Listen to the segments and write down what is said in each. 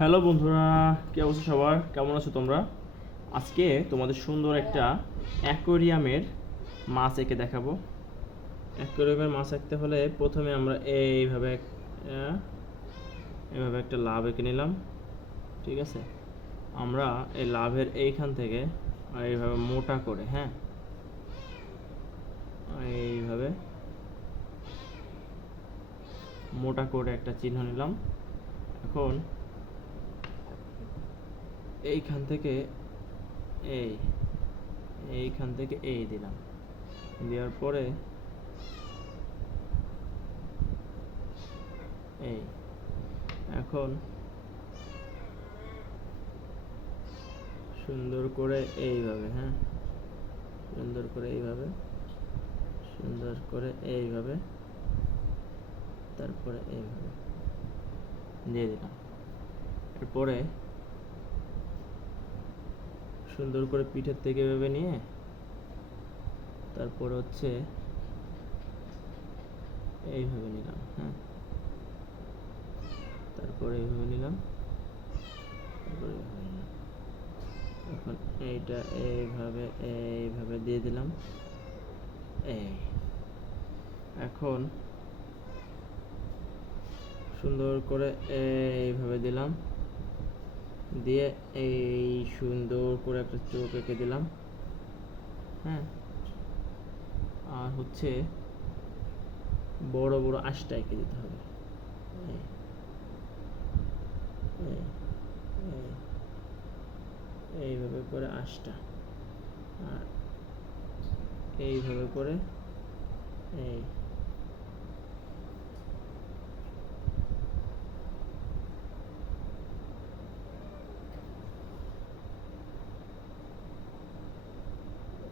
Hello বন্ধুরা, কি অবস্থা সবার? কেমন আছো তোমরা? আজকে তোমাদের সুন্দর একটা অ্যাকোয়ারিয়ামের মাছ এঁকে দেখাবো। অ্যাকোয়ারিয়ামের মাছ আঁকতে হলে প্রথমে আমরা এইভাবে একটা লাভ এঁকে নিলাম। ঠিক আছে, আমরা এই লাভের এইখান থেকে এইভাবে মোটা করে, হ্যাঁ, এইভাবে মোটা করে একটা চিহ্ন নিলাম। এখন এইখান থেকে এই এইখান থেকে এই দিলাম, দেওয়ার পরে এই এখন সুন্দর করে এইভাবে, হ্যাঁ, সুন্দর করে এইভাবে, সুন্দর করে এইভাবে, তারপরে এইভাবে দিয়ে দিলাম। এরপরে সুন্দর করে পিঠের থেকে এভাবে নিয়ে তারপরে হচ্ছে এইভাবে নিলাম, হ্যাঁ, তারপরে এইভাবে নিলাম, তারপরে এইভাবে নিলাম। এখন এইটা এইভাবে এইভাবে দিয়ে দিলাম। এই এখন সুন্দর করে এইভাবে দিলাম, দিয়ে এই সুন্দর করে একটা চোখ এঁকে দিলাম, হ্যাঁ। আর হচ্ছে বড় বড় আঁশটা এঁকে দিতে হবে, এই এই এই এইভাবে করে আঁশটা, আর এইভাবে করে এই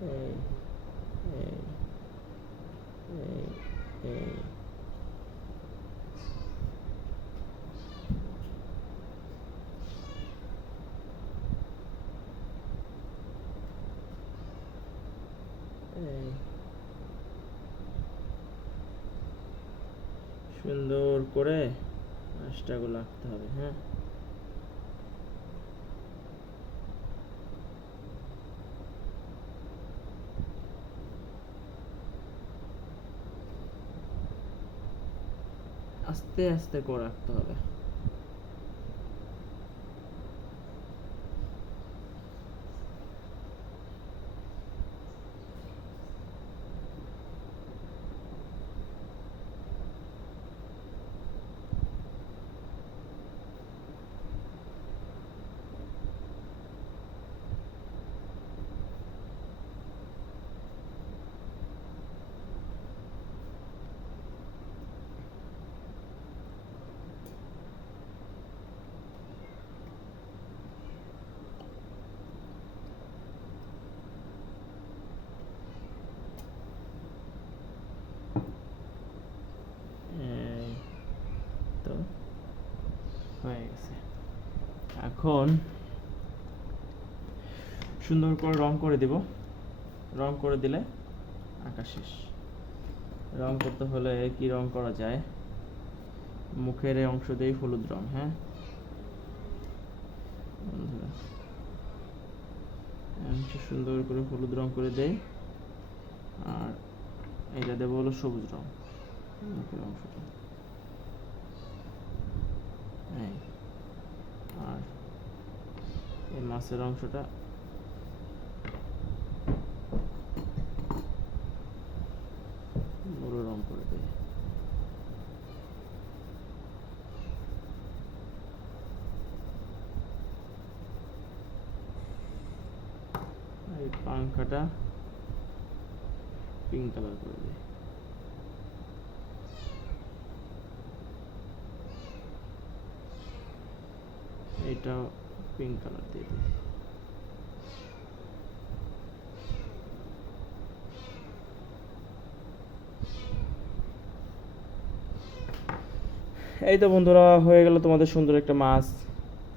এই এই এই এই এই সুন্দর করে আঁশটাগুলো আঁকতে হবে, হ্যাঁ। আস্তে আস্তে করে আঁকতে হবে। এই তো হয়ে গেছে। এখন সুন্দর করে রং করে দিব। রং করে দিলে আঁকা শেষ। রং করতে হলে কি রং করা যায়? মুখের এই অংশ দিয়ে হলুদ রং, হ্যাঁ বন্ধুরা, সুন্দর করে হলুদ রং করে দেই। আর এটা দেবো হলো সবুজ রং, মুখের অংশটা। আর এই মাছের অংশটা বড় রং করে দেই। এই পাংখাটা পিঙ্ক কালার করে দিই। এটাও পিঙ্ক কালার দিয়ে দিই। এই তো বন্ধুরা, হয়ে গেল তোমাদের সুন্দর একটা মাছ।